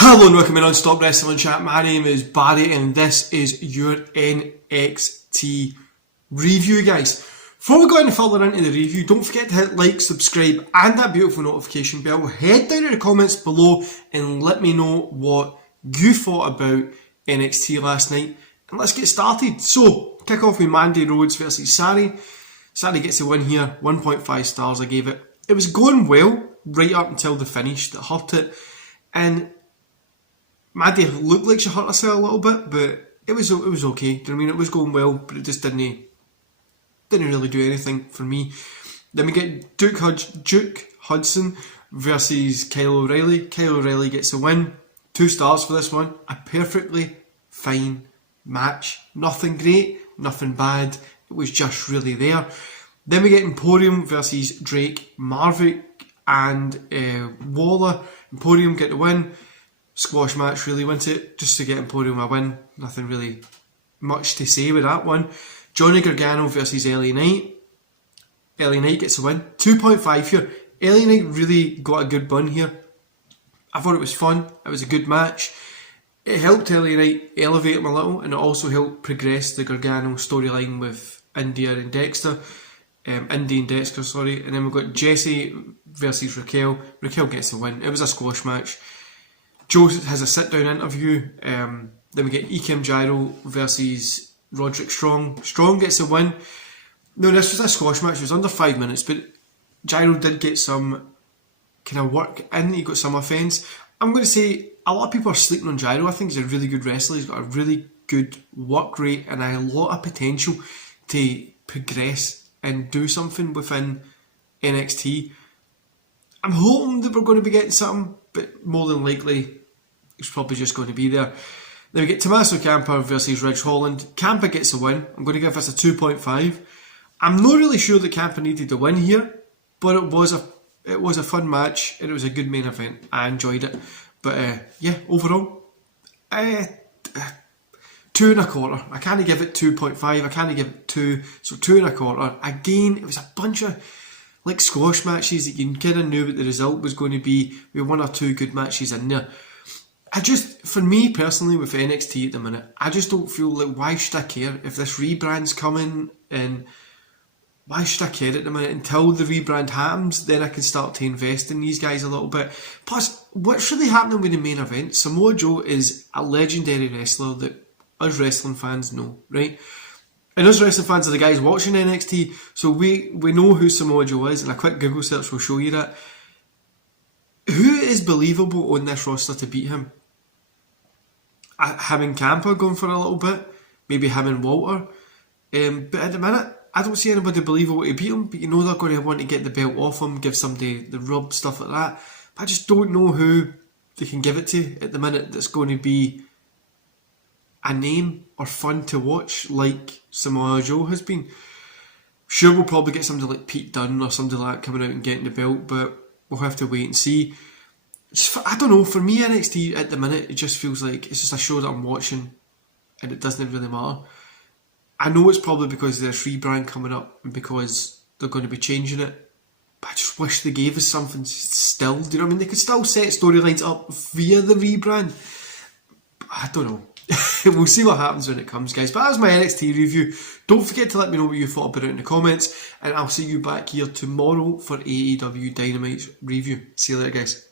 Hello and welcome in on Stop Wrestling Chat. My name is Barry and this is your NXT review, guys. Before we go any further into the review, don't forget to hit like, subscribe and that beautiful notification bell. Head down in the comments below and let me know what you thought about NXT last night. And let's get started. So, kick off with Mandy Rhodes versus Sari. Sari gets the win here, 1.5 stars I gave it. It was going well right up until the finish that hurt it. And Mandy looked like she hurt herself a little bit, but it was okay. Do you know what I mean? It was going well, but it just didn't really do anything for me. Then we get Duke Hudson versus Kyle O'Reilly. Kyle O'Reilly gets a win. 2 stars for this one. A perfectly fine match. Nothing great, nothing bad. It was just really there. Then we get Emporium versus Drake Marvick and Waller. Emporium get the win. Squash match really, wasn't it? Just to get Emporium a win. Nothing really much to say with that one. Johnny Gargano versus LA Knight. LA Knight gets a win. 2.5 here. LA Knight really got a good bun here. I thought it was fun. It was a good match. It helped LA Knight elevate him a little, and it also helped progress the Gargano storyline with Indy and Dexter. And then we've got Jesse versus Raquel. Raquel gets the win. It was a squash match. Joe has a sit-down interview. Then we get Ikem Gyro versus Roderick Strong. Strong gets a win. No, this was a squash match. It was under 5 minutes, but Gyro did get some kind of work in. He got some offence. I'm going to say a lot of people are sleeping on Gyro. I think he's a really good wrestler. He's got a really good work rate and a lot of potential to progress and do something within NXT. I'm hoping that we're going to be getting something, but more than likely he's probably just going to be there. Then we get Tommaso Ciampa versus Ridge Holland. Ciampa gets a win. I'm going to give this a 2.5. I'm not really sure that Ciampa needed to win here, but it was a fun match and it was a good main event. I enjoyed it. But yeah, overall, 2.25. I can't give it 2.5. I can't give it 2. So 2.25. Again, it was a bunch of like squash matches that you kind of knew what the result was going to be. We had 1 or 2 good matches in there. For me personally, with NXT at the minute, I just don't feel like, why should I care if this rebrand's coming, and why should I care at the minute? Until the rebrand happens, then I can start to invest in these guys a little bit. Plus, what's really happening with the main event? Samoa Joe is a legendary wrestler that us wrestling fans know, right? And us wrestling fans are the guys watching NXT, so we know who Samoa Joe is, and a quick Google search will show you that. Who is believable on this roster to beat him? Him and Ciampa going for a little bit, maybe him and Walter. But at the minute, I don't see anybody believable to beat him, but you know they're going to want to get the belt off him, give somebody the rub, stuff like that. But I just don't know who they can give it to at the minute that's going to be a name or fun to watch like Samoa Joe has been. Sure, we'll probably get somebody like Pete Dunne or somebody like that coming out and getting the belt, but we'll have to wait and see. I don't know, for me NXT at the minute, it just feels like it's just a show that I'm watching and it doesn't really matter. I know it's probably because there's rebrand coming up and because they're going to be changing it, but I just wish they gave us something still. Do you know what I mean? They could still set storylines up via the rebrand. I don't know. We'll see what happens when it comes, guys. But that was my NXT review. Don't forget to let me know what you thought about it in the comments, and I'll see you back here tomorrow for AEW Dynamite's review. See you later, guys.